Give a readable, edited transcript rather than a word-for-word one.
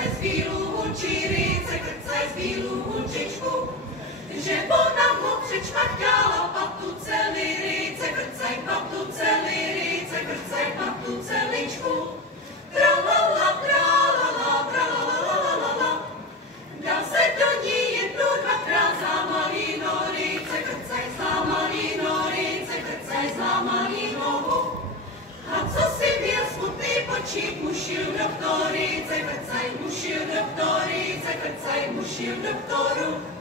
krcaj z bílou hunčírice, krcaj z bílou hunčičku, že ona mu přečmachtala patu celý rýce, krcaj patu celý rýce, krcaj patu celičku. Tralala, tralala, tralalalala, dá se do ní jednu dvakrát za malý noríce, krcaj za malý noríce, krcaj za malý nohu. A co si měl smutný počít, mušil doktoríce, krcaj mušil doktoríce, krcaj mušil doktoru.